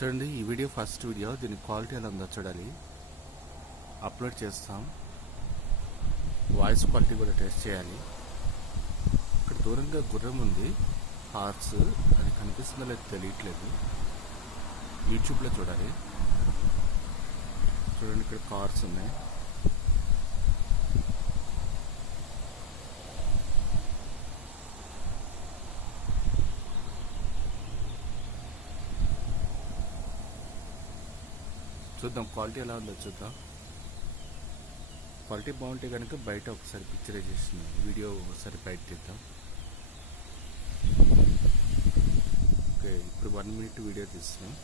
చూడండి, ఈ video first video. దీని క్వాలిటీ ఎలా ఉందో చూడాలి. అప్లోడ్ చేస్తాం. వాయిస్ క్వాలిటీ కూడా టెస్ట్ చేయాలి. ఇక్కడ దూరంగా గుర్రం ఉంది, హార్స్. అది కనిపిస్తుందో లేదో తెలియట్లేదు. యూట్యూబ్లో చూడాలి. చూడండి, ఇక్కడ కార్స్ ఉన్నాయి. చూద్దాం క్వాలిటీ ఎలా ఉందో చూద్దాం. క్వాలిటీ బాగుంటే కనుక బయట ఒకసారి పిక్చరైజేషన్ వీడియో ఒకసారి బయట తీద్దాం. ఓకే, ఇప్పుడు 1 minute వీడియో తీస్తున్నాం.